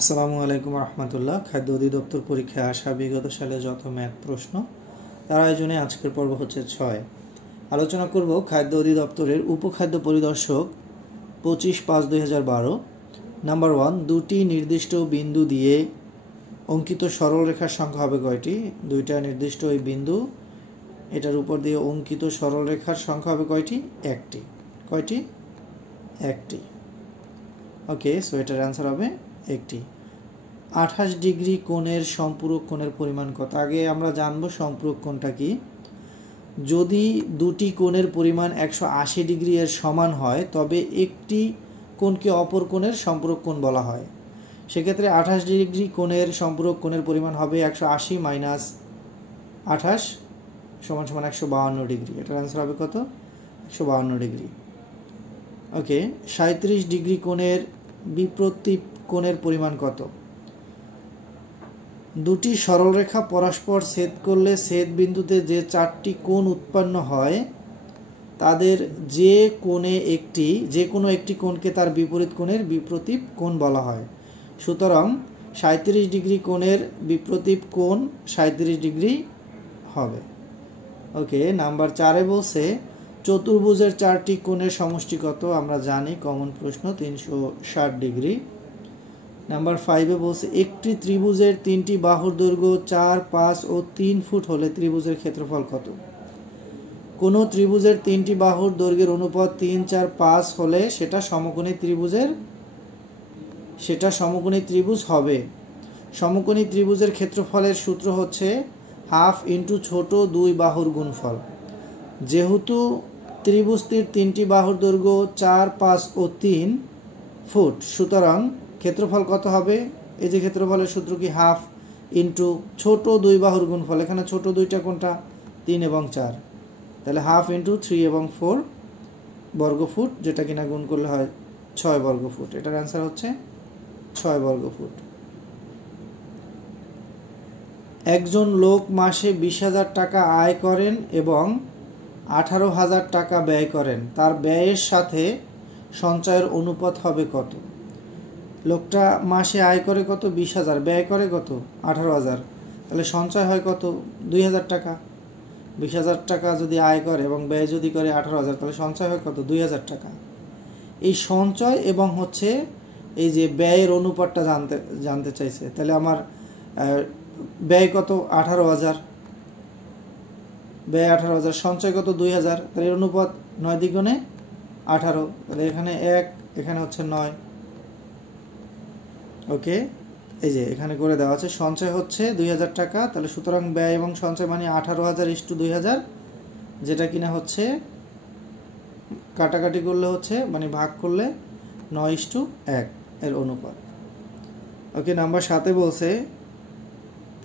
আসসালামু আলাইকুম রহমতুল্লাহ। খাদ্য অধিদপ্তর পরীক্ষায় আসা বিগত সালে যত ম্যাথ প্রশ্ন তার আয়োজনে আজকের পর্ব হচ্ছে 6। আলোচনা করব খাদ্য অধিদপ্তরের উপখাদ্য পরিদর্শক 25/5/2012। নাম্বার 1, দুটি নির্দিষ্ট বিন্দু দিয়ে অঙ্কিত সরলরেখার সংখ্যা হবে কয়টি? দুইটা নির্দিষ্ট এই বিন্দু, এটার উপর দিয়ে অঙ্কিত সরলরেখার সংখ্যা হবে কয়টি? একটি। কয়টি? একটি। ওকে, সো এটার অ্যান্সার হবে একটি। 28 ডিগ্রি কোণের সম্পূরক কোণের পরিমাণ কত? আগে আমরা জানবো সম্পূরক কোণটা কি। যদি দুটি কোণের পরিমাণ 180 ডিগ্রি এর সমান হয় তবে একটি কোণকে অপর কোণের সম্পূরক কোণ বলা হয়। সেক্ষেত্রে 28 ডিগ্রি কোণের সম্পূরক কোণের পরিমাণ হবে 180 মাইনাস 28 সমান 152 ডিগ্রি। এটার অ্যান্সার হবে কত? 152 ডিগ্রি। ওকে, 37 ডিগ্রি কোণের বিপরীত কোণের পরিমাণ কত? দুটি সরলরেখা পরস্পর ছেদ করলে ছেদ বিন্দুতে যে চারটি কোণ উৎপন্ন হয় তাদের যে কোনো একটি কোণকে তার বিপরীত কোণের বিপরীত কোণ বলা হয়। সুতরাং 37 ডিগ্রি কোণের বিপরীত কোণ 37 ডিগ্রি হবে। ওকে, নাম্বার 4-এ বলছে চতুর্ভুজের চারটি কোণের সমষ্টি কত? আমরা জানি, কমন প্রশ্ন, 360 ডিগ্রি। নাম্বার 5-এ বলছে একটি ত্রিভুজের তিনটি বাহুর দৈর্ঘ্য 4, 5 ও 3 ফুট হলে ত্রিভুজের ক্ষেত্রফল কত? কোন ত্রিভুজের তিনটি বাহুর দৈর্ঘ্যের অনুপাত 3, 4, 5 হলে সেটা সমকোণী ত্রিভুজ হবে। সমকোণী ত্রিভুজের ক্ষেত্রফলের সূত্র হচ্ছে হাফ ইন্টু ছোট দুই বাহুর গুণফল। যেহেতু ত্রিভুজটির তিনটি বাহুর দৈর্ঘ্য 4, 5 ও 3 ফুট, সুতরাং ক্ষেত্রফল কত হবে? এই যে ক্ষেত্রফলের সূত্র কি? হাফ ইন্টু ছোট দুই বাহুর গুণফল। এখানে ছোট দুইটা কোনটা? 3 এবং 4। তাহলে হাফ ইন্টু 3 এবং 4 বর্গ ফুট, যেটা কিনা গুণ করলে হয় 6 বর্গ ফুট। এটার অ্যান্সার হচ্ছে 6 বর্গ ফুট। একজন লোক মাসে 20,000 টাকা আয় করেন এবং 18,000 টাকা ব্যয় করেন। তার ব্যয়ের সাথে সঞ্চয়ের অনুপাত হবে কত? লোকটা মাসে আয় করে কত? 20,000, ব্যয় করে কত? 18,000। তাহলে সঞ্চয় হয় কত? 2,000 টাকা। 20,000 টাকা যদি আয় করে এবং ব্যয় যদি করে 18,000, তাহলে সঞ্চয় হয় কত? 2,000 টাকা। এই সঞ্চয় এবং হচ্ছে এই যে ব্যয়ের অনুপাতটা জানতে চাইছে। তাহলে আমার ব্যয় কত? 18,000, ব্যয় 18,000, সঞ্চয় কত? 2,000। তাহলে এর অনুপাত 9 দ্বিগুণে 18। তাহলে এখানে 1, এখানে হচ্ছে 9। ওকে, এই যে এখানে করে দেওয়া আছে সঞ্চয় হচ্ছে 2,000 টাকা, তাহলে সুতরাং ব্যয় এবং সঞ্চয় মানে 18,000:2,000, যেটা কিনা হচ্ছে কাটাকাটি করলে হচ্ছে মানে ভাগ করলে 9:1 এর অনুপাত। ওকে, নাম্বার 7-এ বলছে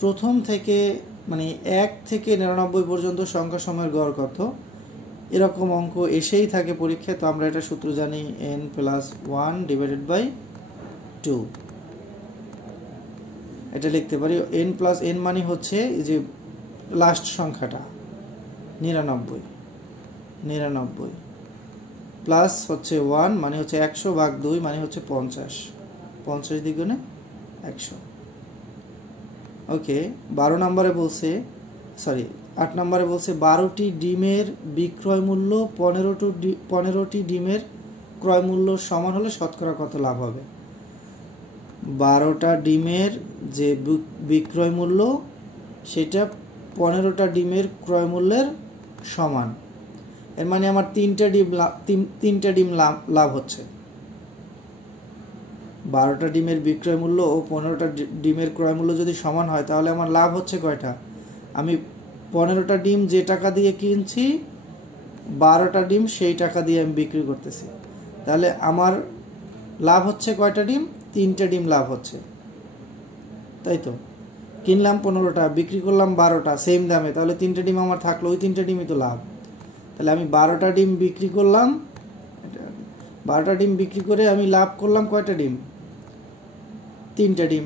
প্রথম থেকে মানে 1 থেকে 99 পর্যন্ত সংখ্যা সময়ের গড় কত? এরকম অঙ্ক এসেই থাকে পরীক্ষায়। তো আমরা এটা সূত্র জানি, n+1/2। এটা লিখতে পারি n+n মানে হচ্ছে এই যে লাস্ট সংখ্যাটা 99 প্লাস হচ্ছে 1 মানে হচ্ছে 100 ভাগ 2 মানে হচ্ছে 50 দ্বিগুণে 100। ওকে, 8 নম্বরে বলছে 12টি ডিমের বিক্রয় মূল্য 15টি ডিমের ক্রয় মূল্য সমান হলে শতকরা কত লাভ হবে? 12টা ডিমের যে বিক্রয় মূল্য সেটা 15টা ডিমের ক্রয় মূল্যের সমান। এর মানে আমার 3টা ডিম লাভ হচ্ছে। 12টা ডিমের বিক্রয় মূল্য ও 15টা ডিমের ক্রয় মূল্য যদি সমান হয় তাহলে আমার লাভ হচ্ছে কয়টা? আমি 15টা ডিম যে টাকা দিয়ে কিনছি, 12টা ডিম সেই টাকা দিয়ে আমি বিক্রি করতেছি। তাহলে আমার লাভ হচ্ছে কয়টা ডিম? 3টা ডিম লাভ হচ্ছে, তাই তো? কিনলাম 15টা, বিক্রি করলাম 12টা সেম দামে, তাহলে 3টা ডিম আমার থাকলো, ওই 3টা ডিমই তো লাভ। তাহলে আমি 12টা ডিম বিক্রি করলাম, 12টা ডিম বিক্রি করে আমি লাভ করলাম কয়টা ডিম? 3টা ডিম।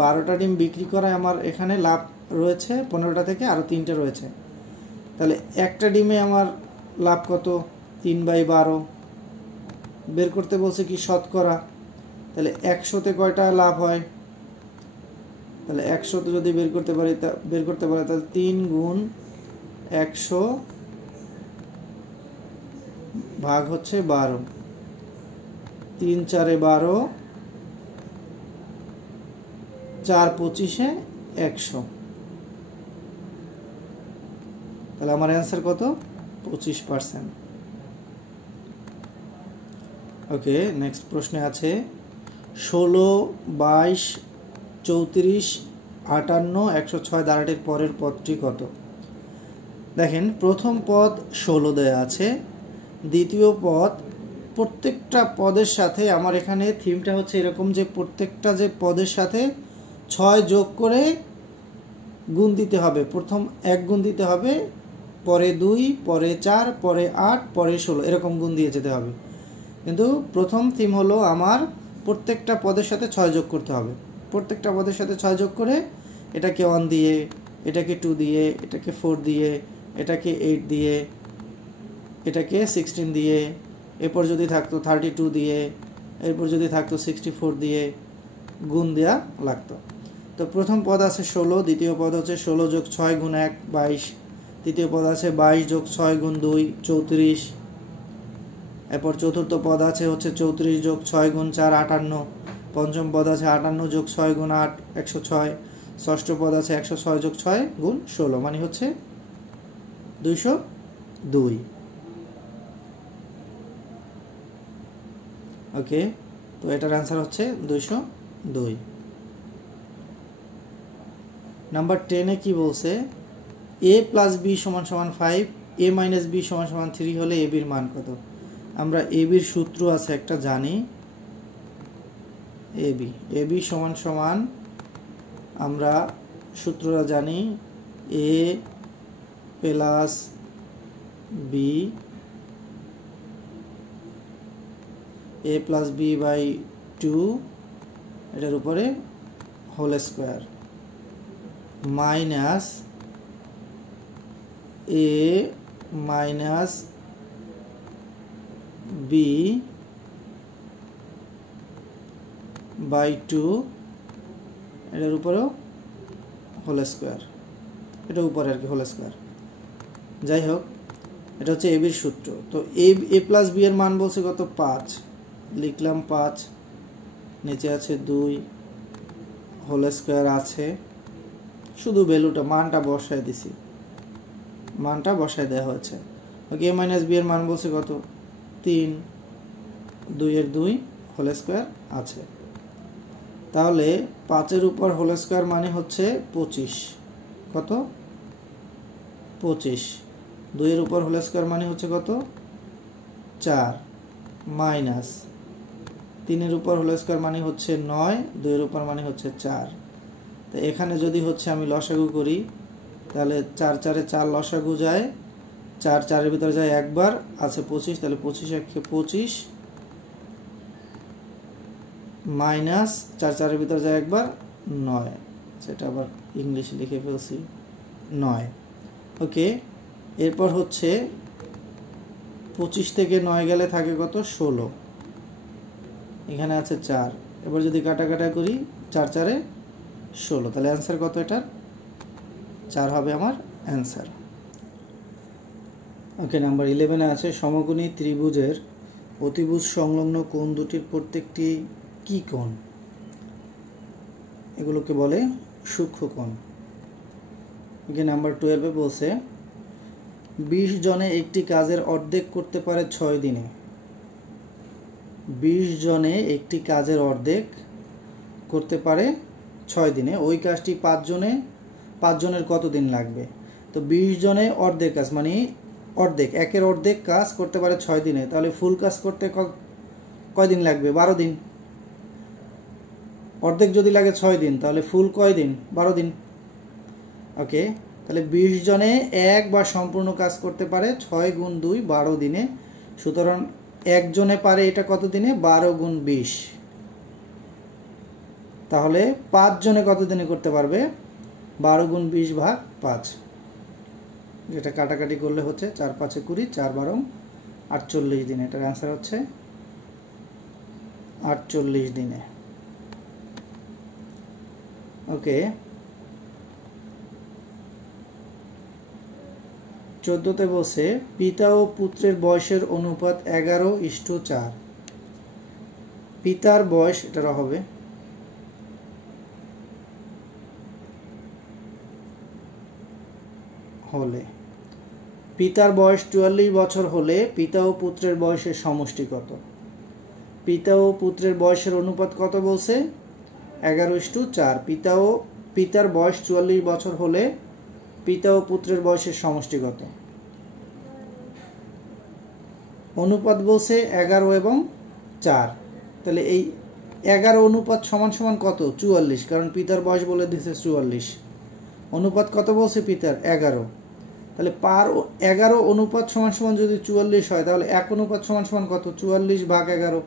12টা ডিম বিক্রি করায় আমার এখানে লাভ রয়েছে 15টা থেকে, আরও 3টা রয়েছে। তাহলে একটা ডিমে আমার লাভ কত? 3/12। বের করতে বলছে কি শতকরা। তাহলে 100তে কয়টা লাভ হয়? তাহলে 100 তো যদি বের করতে পারে তাহলে 3 গুণ 100 ভাগ হচ্ছে 12, 3 4 12, 4 25 100। তাহলে আমার অ্যান্সার কত? 25%। ওকে, নেক্সট প্রশ্নে আছে 16 22 34 58 106 দ্বারাটির পরের পদটি কত? দেখেন, প্রথম পদ 16 দেয়া আছে, দ্বিতীয় পদ, প্রত্যেকটা পদের সাথে আমার এখানে থিমটা হচ্ছে এরকম যে প্রত্যেকটা যে পদের সাথে 6 যোগ করে গুণ দিতে হবে। প্রথম 1 গুণ দিতে হবে, পরে 2, পরে 4, পরে 8, পরে 16, এরকম গুণ দিয়ে যেতে হবে। কিন্তু প্রথম থিম হলো আমার প্রত্যেকটা পদের সাথে 6 যোগ করতে হবে। প্রত্যেকটা পদের সাথে 6 যোগ করে এটাকে 1 দিয়ে, এটাকে 2 দিয়ে, এটাকে 4 দিয়ে, এটাকে 8 দিয়ে, এটাকে 16 দিয়ে, এরপর যদি থাকতো 32 দিয়ে, এরপর যদি থাকতো 64 দিয়ে গুণ দেওয়া লাগতো। তো প্রথম পদ আছে 16, দ্বিতীয় পদ হচ্ছে 16 যোগ 6 গুণ 1 22, তৃতীয় পদ আছে 22 যোগ 6 গুণ 2 34, এরপর চতুর্থ পদ আছে হচ্ছে 34 যোগ 6 গুণ 4 58, পঞ্চম পদ আছে 58 যোগ 6 গুণ 8 106, ষষ্ঠ পদ আছে 106 যোগ 6 গুণ 16, মানে হচ্ছে 202। ওকে, তো এটার অ্যান্সার হচ্ছে 202। নাম্বার 10-এ কি বলছে? a প্লাস b সমান সমান 5, a মাইনাস b সমান সমান 3 হলে a বির মান কত? আমরা a বির সূত্র আছে একটা জানি, a b সমান সমান আমরা সূত্রটা জানি a plus b, a plus b by 2 এটার উপরে whole square minus a minus b by 2 এটার উপরেও হোল স্কোয়ার, এটা উপরে আর কি হোল স্কোয়ার। যাই হোক, এটা হচ্ছে এবির সূত্র। তো এ প্লাস বি এর মান বলছে কত? 5, লিখলাম 5, নিচে আছে 2, হোল স্কোয়ার আছে, শুধু ভ্যালুটা মানটা বসায় দিছি, মানটা বসায় দেওয়া হয়েছে। ওকে, এ মাইনাস বি এর মান বলছে কত? 3, 2 এর 2 হোল স্কোয়ার আছে। তাহলে 5-এর উপর হোল স্কোয়ার মানে হচ্ছে 25, কত? 25। 2 এর উপর হোল স্কোয়ার মানে হচ্ছে কত? 4, মাইনাস 3 এর উপর হোল স্কোয়ার মানে হচ্ছে 9, 2 এর উপর মানে হচ্ছে 4। তো এখানে যদি হচ্ছে আমি লসাগু করি, তাহলে 4 4 এ 4 লসাগু যায়, 4 4 এর ভিতরে যায় একবার, আছে 25, তাহলে 25 1 25, মাইনাস 4 4 এর ভিতরে যায় একবার 9, সেটা আবার ইংলিশে লিখে ফেলছি 9। ওকে, এরপর হচ্ছে 25 থেকে 9 গেলে থাকে কত? 16, এখানে আছে 4, এবার যদি কাটাকাটা করি 4 4 এ 16, তাহলে অ্যান্সার কত? এটার 4 হবে আমার অ্যান্সার। ওকে, নাম্বার 11-এ আছে সমকোণী ত্রিভুজের অতিভুজ সংলগ্ন কোণ দুটির প্রত্যেকটি কি কোণ? এগুলোকে বলে সূক্ষ্ম কোণ। ওকে, নাম্বার 12-এ বলছে 20 জনে একটি কাজের অর্ধেক করতে পারে 6 দিনে। 20 জনে একটি কাজের অর্ধেক করতে পারে 6 দিনে, ওই কাজটি 5 জনের কত দিন লাগবে? তো 20 জনে অর্ধেক কাজ মানে অর্ধেক, একের অর্ধেক কাজ করতে পারে 6 দিনে, তাহলে ফুল কাজ করতে কয় দিন লাগবে? 12 দিন। অর্ধেক যদি লাগে 6 দিন, তাহলে ফুল কয় দিন? 12 দিন। ওকে, তাহলে 20 জনে এক বা সম্পূর্ণ কাজ করতে পারে 6 গুণ 2 12 দিনে, সুতরাং একজনে পারে এটা কত দিনে? 12 গুণ 20। তাহলে 5 জনে কত দিনে করতে পারবে? 12 গুণ 20 ভাগ 5, যেটা কাটাকাটি করলে হচ্ছে 4 5 20, 4 12 48 দিনে। এটার অ্যান্সার হচ্ছে 48 দিনে। ওকে, 14তে বলছে পিতা ও পুত্রের বয়সের অনুপাত 11:4। পিতার বয়স এটা হবে হলে পিতার বয়স 44 বছর হলে পিতা ও পুত্রের বয়সের সমষ্টি কত? পিতা ও পুত্রের বয়সের অনুপাত কত বলছে? 11:4। পিতার বয়স 44 বছর হলে পিতা ও পুত্রের বয়সের সমষ্টি কত? অনুপাত বলছে 11 এবং 4, তাহলে এই 11 অনুপাত সমান সমান কত? 44, কারণ পিতার বয়স বলে দিছে 44। অনুপাত কত বলছে পিতার? 11। তাহলে 11 অনুপাত সমান সমান যদি 44 হয়, তাহলে 1 অনুপাত সমান সমান কত? 44 ভাগ 11,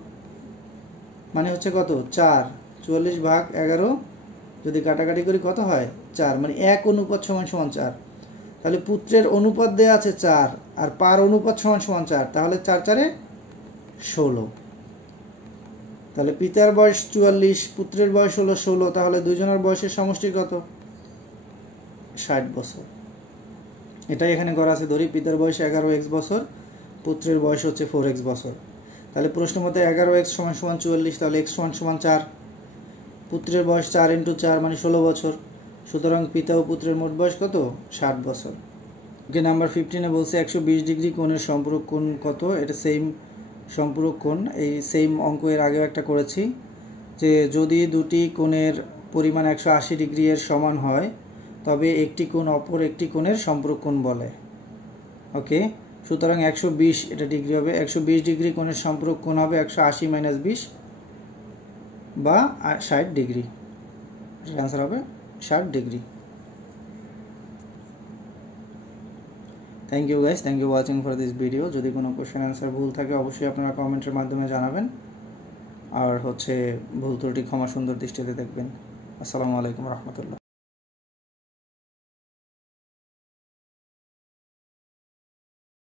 মানে হচ্ছে কত? 4। 44 ভাগ 11 যদি কাটাকাটি করি কত হয়? 4, মানে 1 অনুপাত সমান সমান 4। তাহলে পুত্রের অনুপাত দেয়া আছে 4 আর পার অনুপাত সমান সমান 4, তাহলে 4 4 16। তাহলে পিতার বয়স 44, পুত্রের বয়স হলো 16, তাহলে দুজনের বয়সের সমষ্টি কত? 60 বছর। এটাই এখানে করা আছে। ধরি পিতার বয়স 11x বছর, পুত্রের বয়স হচ্ছে 4x বছর। তাহলে প্রশ্ন মতে 11x সমান সমান 44, তাহলে x সমান সমান 4। পুত্রের বয়স 4 × 4 মানে 16 বছর। সুতরাং পিতা ও পুত্রের মোট বয়স কত? 60 বছর। ওকে, নাম্বার 15-এ বলছে 120 ডিগ্রি কোণের সম্পূরক কোণ কত? এটা সেম সম্পূরক কোণ, এই সেম অঙ্ক এর আগেও একটা করেছি, যে যদি দুটি কোণের পরিমাণ 180 ডিগ্রি এর সমান হয় তবে একটি কোণ অপর একটি কোণের সম্পূরক কোণ বলে। ওকে, সুতরাং 120 এটা ডিগ্রি হবে। 120 ডিগ্রি কোণের সম্পূরক কোণ হবে 180 - 20 বা 60 ডিগ্রি। এটার অ্যান্সার হবে 60 degree. Thank you guys, thank you watching for this video. যদি কোনো কোশ্চেন অ্যান্সার ভুল থাকে অবশ্যই আপনারা কমেন্টের মাধ্যমে জানাবেন, আর ভুল ত্রুটি ক্ষমা সুন্দর দৃষ্টিতে দেখবেন। আসসালামু আলাইকুম রহমতুল্লাহ।